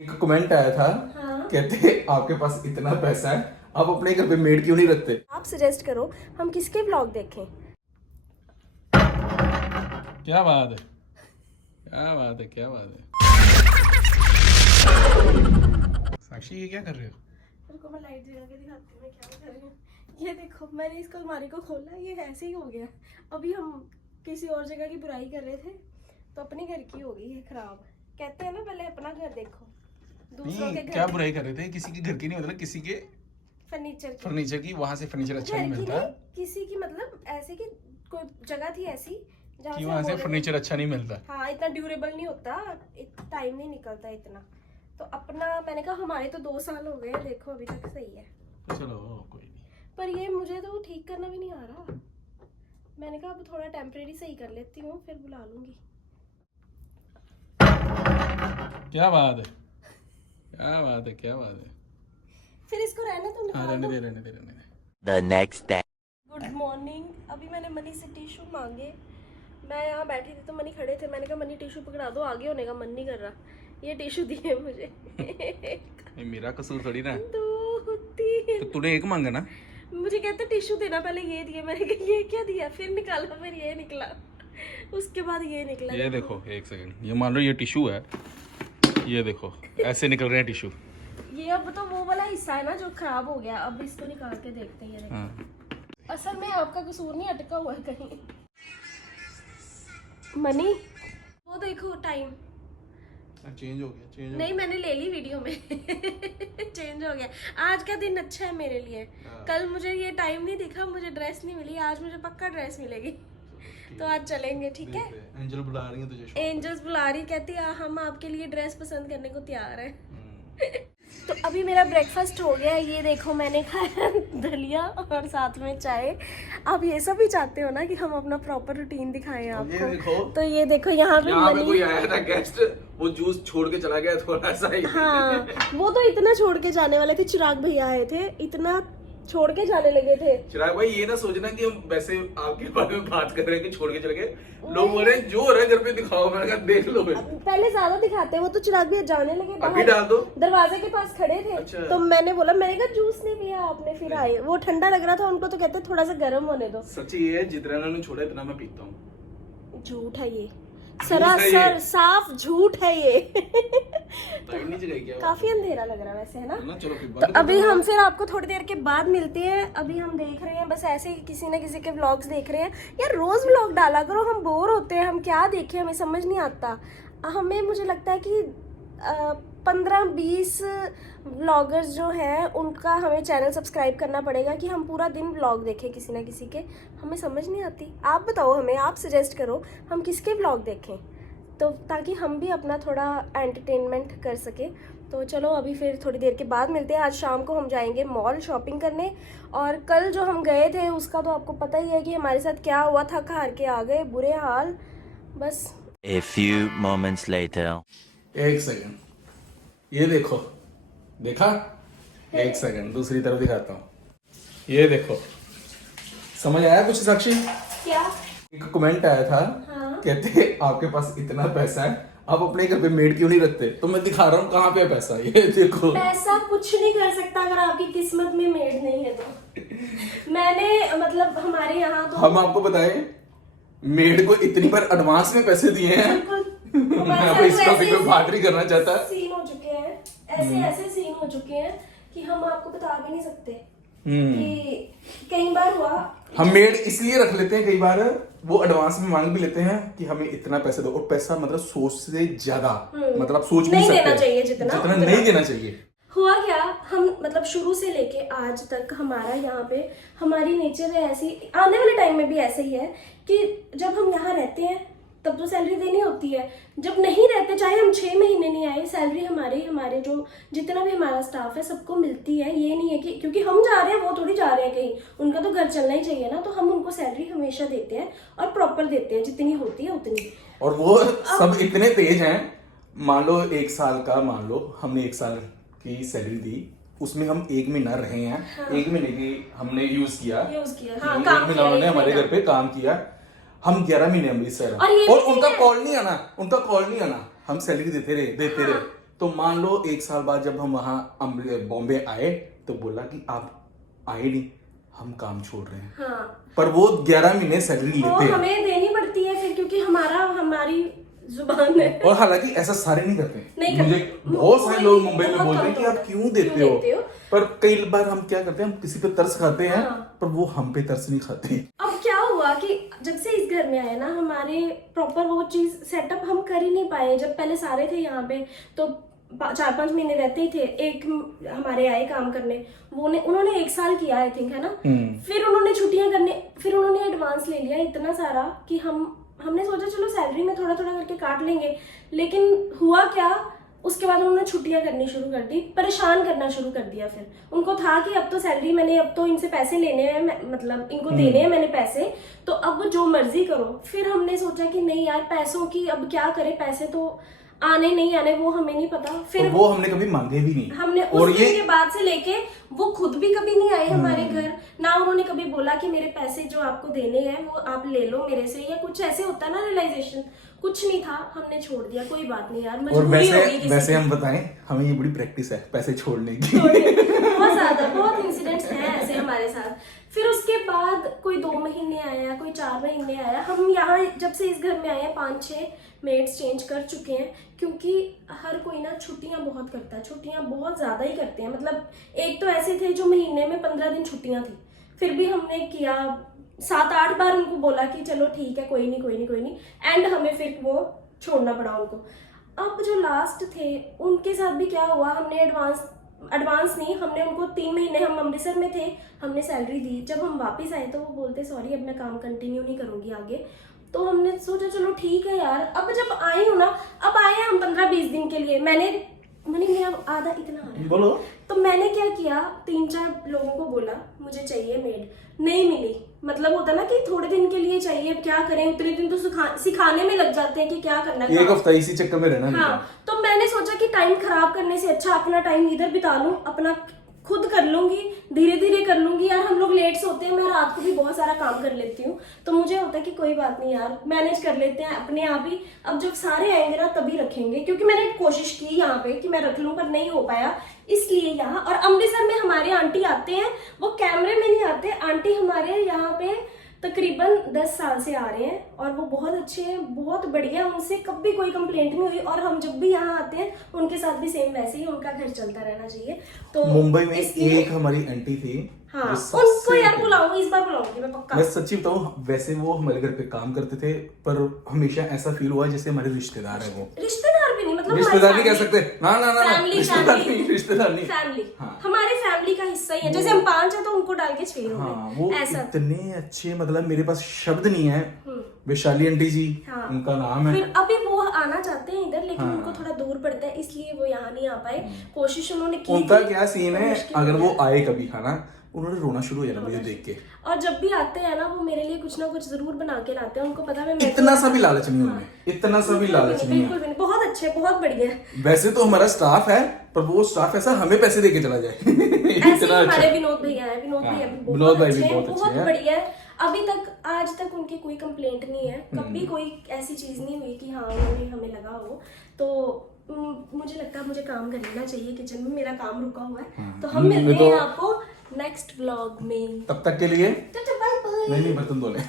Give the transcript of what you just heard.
एक कमेंट आया था। हाँ। कहते आपके पास इतना पैसा है, आप अपने घर पे मेड क्यों नहीं रखते? आप सजेस्ट करो हम किसके व्लॉग देखें। क्या बात है, क्या बात है, क्या बात है। साक्षी ये क्या कर रहे हो? रुको मैं लाइट जगा के दिखाती हूँ मैं क्या कर रही हूँ। ये देखो मैंने इस अलमारी को खोला, ये ऐसे ही हो गया। अभी हम किसी और जगह की बुराई कर रहे थे तो अपने घर की हो गई है खराब। कहते हैं ना पहले अपना घर देखो दूसरों के घर। क्या बुराई कर रहे थे? किसी के घर की नहीं, मतलब किसी के फर्नीचर की। वहां से फर्नीचर अच्छा नहीं घर की मिलता नहीं, किसी की मतलब ऐसे कि कोई जगह थी ऐसी कि वहां से फर्नीचर अच्छा नहीं मिलता। हाँ इतना ड्यूरेबल नहीं होता, टाइम नहीं निकलता इतना। तो अपना मैंने कहा हमारे तो 2 साल हो गए देखो अभी तक सही है। चलो कोई नहीं। पर ये मुझे तो ठीक करना भी नहीं आ रहा। मैंने कहा अब थोड़ा टेम्परेरी सही कर लेती हूँ फिर बुला लूंगी। क्या बात है, क्या बात है, क्या बात है। फिर इसको रहने तो निकाल रहने दो। दे, रहने दे, रहने दे। The next day. Good morning. अभी मैंने मनी से टिश्यू मांगे। मैं यहाँ बैठी थी तो मनी खड़े थे, मैंने कहा मनी टिश्यू पकड़ा दो, आगे होने का मन नहीं कर रहा। ये टिश्यू दिए मुझे। ये मेरा कसूर थोड़ी ना। 2 3 तो तूने एक मांगा ना। मुझे कहते टिश्यू देना, पहले ये दिए, मैंने कहा ये क्या दिया, फिर निकाला, फिर ये निकला, उसके बाद ये निकला। ये देखो एक सेकंड, ये मान लो ये टिश्यू है, ये देखो ऐसे निकल रहे हैं टिश्यू। ये अब तो वो वाला हिस्सा है ना जो खराब हो गया, अब इसको निकाल के देखते हैं। ये देखो। हाँ। असल में आपका कसूर नहीं, अटका हुआ है कहीं। मनी वो देखो टाइम चेंज हो गया, चेंज नहीं मैंने ले ली वीडियो में। चेंज हो गया। आज का दिन अच्छा है मेरे लिए। कल मुझे ये टाइम नहीं दिखा, मुझे ड्रेस नहीं मिली, आज मुझे पक्का ड्रेस मिलेगी। तो आज चलेंगे, ठीक है। एंजल बुला रही है तुझे। एंजल्स बुला रही, कहती है हम आपके लिए ड्रेस पसंद करने को तैयार हैं। तो अभी मेरा ब्रेकफास्ट हो गया। ये देखो मैंने खाया दलिया और साथ में चाय। आप ये सब भी चाहते हो ना कि हम अपना प्रॉपर रूटीन दिखाएं आपको। देखो। तो ये देखो यहाँ पे यहाँ पे कोई आया था गेस्ट, वो जूस छोड़ के चला गया थोड़ा सा ही। हाँ वो तो इतना छोड़ के जाने वाले थे, चिराग भैया आए थे, इतना छोड़ के जाने लगे थे। चिराग भाई ये ना सोचना कि हम वैसे आपके बारे में बात कर रहे हैं कि छोड़ के चले गए। लोग बोल रहे हैं जो हो रहा है घर पे दिखाओ, मैंने कहा देख लो। पहले ज्यादा दिखाते हैं, वो तो चिराग भैया जाने लगे अभी बाहर, डाल दो। दरवाजे के पास खड़े थे। अच्छा। तो मैंने बोला, मैंने कहा जूस नहीं पिया आपने, फिर आए। वो ठंडा लग रहा था उनको, तो कहते थोड़ा सा गर्म होने दो। सच्ची ये है, जितना इन्होंने छोड़ा इतना मैं पीता हूँ। झूठ है ये, सरासर साफ झूठ है ये। काफी अंधेरा लग रहा है वैसे, है ना? चलो फिर तो अभी हम फिर आपको थोड़ी देर के बाद मिलते हैं। अभी हम देख रहे हैं बस ऐसे ही किसी न किसी के व्लॉग्स देख रहे हैं। यार रोज व्लॉग डाला करो, हम बोर होते हैं, हम क्या देखें हमें समझ नहीं आता। हमें मुझे लगता है कि 15-20 व्लॉगर्स जो हैं उनका हमें चैनल सब्सक्राइब करना पड़ेगा कि हम पूरा दिन व्लॉग देखें किसी ना किसी के। हमें समझ नहीं आती, आप बताओ हमें, आप सजेस्ट करो हम किसके व्लॉग देखें, तो ताकि हम भी अपना थोड़ा एंटरटेनमेंट कर सके। तो चलो अभी फिर थोड़ी देर के बाद मिलते हैं। आज शाम को हम जाएंगे मॉल शॉपिंग करने, और कल जो हम गए थे उसका तो आपको पता ही है कि हमारे साथ क्या हुआ था, हार के आ गए, बुरे हाल बस। A few moments later. एक सेकंड, ये देखो, देखा? एक सेकंड दूसरी तरफ दिखाता हूँ। ये देखो, समझ आया कुछ साक्षी? क्या? एक कमेंट आया था। हाँ। कहते आपके पास इतना पैसा है, आप अपने घर पे मेड क्यों नहीं रखते? तो मैं दिखा रहा हूँ कहाँ पे है पैसा, ये देखो। पैसा कुछ नहीं कर सकता अगर आपकी किस्मत में मेड नहीं है तो। मैंने मतलब हमारे यहाँ तो हम आपको बताएं, मेड को इतनी बार एडवांस में पैसे दिए हैं। मैं अब इस टॉपिक पे बात नहीं करना चाहता। सीन हो चुके हैं, ऐसे ऐसे सीन हो चुके हैं कि हम आपको बता भी नहीं सकते। कि कई बार हुआ, हम मेड इसलिए रख लेते हैं, कई बार वो एडवांस में मांग भी लेते हैं कि हमें इतना पैसा दो, और पैसा मतलब सोच से ज्यादा, मतलब सोच नहीं नहीं सकते देना चाहिए जितना नहीं देना चाहिए। हुआ क्या, हम मतलब शुरू से लेके आज तक हमारा यहाँ पे हमारी नेचर है ऐसी, आने वाले टाइम में भी ऐसे ही है कि जब हम यहाँ रहते हैं तब तो सैलरी देनी होती है, जब नहीं रहते चाहे हम 6 महीने नहीं आए, सैलरी हमारे जो जितना भी हमारा स्टाफ है सबको मिलती है। ये नहीं है कि क्योंकि हम जा रहे हैं वो थोड़ी जा रहे हैं कहीं, उनका तो घर चलना ही चाहिए ना, तो हम उनको सैलरी हमेशा देते हैं और प्रॉपर देते हैं, जितनी होती है उतनी। और वो सब इतने तेज हैं, मान लो 1 साल का, मान लो हमने 1 साल की सैलरी दी, उसमें हम 1 महीना रहे हैं। हाँ। 1 महीने की हमने यूज किया। हाँ, 1 महीना उन्होंने हमारे घर पे काम किया। हम 11 महीने अमृतसर, और उनका कॉल नहीं आना, हम सैलरी देते रहे। तो मान लो 1 साल बाद जब हम वहाँ बॉम्बे आए तो बोला कि आप आए नहीं, हम काम छोड़ रहे हैं। हाँ, पर वो 11 महीने सैलरी वो लेते हैं। हमें देनी पड़ती है फिर, क्योंकि हमारी जुबान है। और हालांकि ऐसा सारे नहीं करते। नहीं करते। मुझे बहुत सारे लोग मुंबई में बहुत बोलते हैं कम कि आप लोग क्यों देते हो, पर कई बार हम क्या करते हैं, हम किसी पे तरस खाते हैं, हाँ। पर वो हम पे तरस नहीं खाते। अब क्या हुआ कि जब से इस घर में आए ना, हमारे प्रॉपर वो चीज सेटअप हम कर ही नहीं पाए। जब पहले सारे थे यहाँ पे तो 4-5 महीने रहते ही थे। एक हमारे आए काम करने, उन्होंने 1 साल किया आई थिंक, है ना। फिर उन्होंने छुट्टियां करने, फिर उन्होंने एडवांस ले लिया इतना सारा कि हमने सोचा चलो सैलरी में थोड़ा थोड़ा करके काट लेंगे। लेकिन हुआ क्या, उसके बाद उन्होंने छुट्टियां करनी शुरू कर दी, परेशान करना शुरू कर दिया। फिर उनको था कि अब तो सैलरी मैंने, अब तो इनसे पैसे लेने हैं, मतलब इनको देने हैं मैंने पैसे, तो अब जो मर्जी करो। फिर हमने सोचा कि नहीं यार, पैसों की अब क्या करें, पैसे तो आने नहीं आने वो हमें नहीं पता। फिर वो हमने कभी मांगे भी नहीं। हमने और उस दिन के बाद से लेके वो खुद भी कभी नहीं आए हमारे घर ना। उन्होंने कभी बोला कि मेरे पैसे जो आपको देने हैं वो आप ले लो मेरे से, या कुछ ऐसे होता है ना रियलाइजेशन, कुछ नहीं था। हमने छोड़ दिया, कोई बात नहीं यार, और मजबूरी होगी किसी वैसे की। हम बताएं, हमें ये बड़ी प्रैक्टिस है पैसे छोड़ने की। बहुत ज्यादा, बहुत इंसिडेंट्स हैं ऐसे हमारे साथ। फिर उसके बाद कोई 2 महीने आया, कोई 4 महीने आया। हम यहाँ जब से इस घर में आए हैं 5-6 मेड्स चेंज कर चुके हैं, क्योंकि हर कोई ना छुट्टियां बहुत करता है, छुट्टियां बहुत ज्यादा ही करते हैं। मतलब एक तो ऐसे थे जो महीने में 15 दिन छुट्टियां थी, फिर भी हमने किया 7-8 बार उनको बोला कि चलो ठीक है, कोई नहीं कोई नहीं कोई नहीं, एंड हमें फिर वो छोड़ना पड़ा उनको। अब जो लास्ट थे उनके साथ भी क्या हुआ, हमने एडवांस नहीं, हमने उनको 3 महीने, हम अमृतसर में थे, हमने सैलरी दी। जब हम वापस आए तो वो बोलते सॉरी अब मैं काम कंटिन्यू नहीं करूंगी आगे। तो हमने सोचा चलो ठीक है यार। अब जब आई हूँ ना, अब आए हैं हम 15-20 दिन के लिए, मैंने मेरा आधा इतना आ रहा है, बोलो। तो मैंने क्या किया, 3-4 लोगों को बोला मुझे चाहिए मेड, नहीं मिली। मतलब होता ना कि थोड़े दिन के लिए चाहिए, क्या करें, उतने दिन तो सिखाने में लग जाते हैं कि क्या करना है। एक हफ्ता इसी चक्कर में रहना। हाँ, तो मैंने सोचा कि टाइम खराब करने से अच्छा अपना टाइम इधर बिता लूं, अपना खुद कर लूंगी, धीरे धीरे कर लूंगी। यार हम लोग लेट सोते हैं, मैं रात को भी बहुत सारा काम कर लेती हूँ, तो मुझे होता है कि कोई बात नहीं यार, मैनेज कर लेते हैं अपने आप ही। अब जब सारे आएंगे ना तभी रखेंगे, क्योंकि मैंने कोशिश की यहाँ पे कि मैं रख लूं, पर नहीं हो पाया, इसलिए यहाँ। और अमृतसर में हमारे आंटी आते हैं, वो कैमरे में नहीं आते। आंटी हमारे यहाँ पे तकरीबन 10 साल से आ रहे हैं और वो बहुत अच्छे हैं, बहुत बढ़िया, उनसे कभी कोई कंप्लेंट नहीं हुई। और हम जब भी यहाँ आते हैं उनके साथ भी सेम वैसे ही, उनका घर चलता रहना चाहिए। तो मुंबई में एक हमारी आंटी थी, हाँ, उनको यार बुलाऊंगी, इस बार बुलाऊंगी मैं पक्का। मैं सच्ची बताऊं, वैसे वो हमारे घर पे काम करते थे, पर हमेशा ऐसा फील हुआ जैसे हमारे रिश्तेदार है। वो रिश्तेदार भी नहीं, मतलब रिश्तेदार नहीं कह सकते, ना ना ना, रिश्तेदार नहीं, फैमिली, हमारे फैमिली का हिस्सा ही है। जैसे हम 5 हैं तो उनको डाल के 6 हो हाँ, गए, वो ऐसा। इतने अच्छे, मतलब मेरे पास शब्द नहीं है। वैशाली आंटी जी, हाँ, उनका नाम है। फिर अभी वो आना चाहते हैं इधर, लेकिन उनको थोड़ा दूर पड़ता है, इसलिए वो यहाँ नहीं आ पाए। कोशिश उन्होंने की, उनका क्या सीन है, अगर वो आए कभी खाना, उन्होंने रोना शुरू हो जाना मुझे देख के। और जब भी आते हैं ना, वो मेरे लिए कुछ ना कुछ जरूर बना के लाते हैं। उनको पता है मैं इतना सा भी लालच नहीं उनमें, इतना सा भी लालच नहीं है। बिल्कुल भी नहीं, बहुत अच्छे, बहुत बढ़िया है। वैसे तो हमारा स्टाफ है, पर वो स्टाफ ऐसा हमें पैसे देके चला जाए। ऐसे इतना हमारे अच्छा। विनोद भैया है, विनोद भैया भी विनोद भाई बहुत भी अच्छे हैं, बहुत बहुत अच्छे हैं। बढ़िया है। अभी तक, आज तक उनकी कोई कंप्लेंट नहीं है, कभी कोई ऐसी चीज नहीं हुई कि हाँ उन्होंने हमें लगा हो। तो मुझे लगता है मुझे काम कर लेना चाहिए किचन में, मेरा काम रुका हुआ है। तो हम मिलते हैं आपको नेक्स्ट व्लॉग में, तब तक के लिए बाय बाय। नहीं बर्तन धो ले।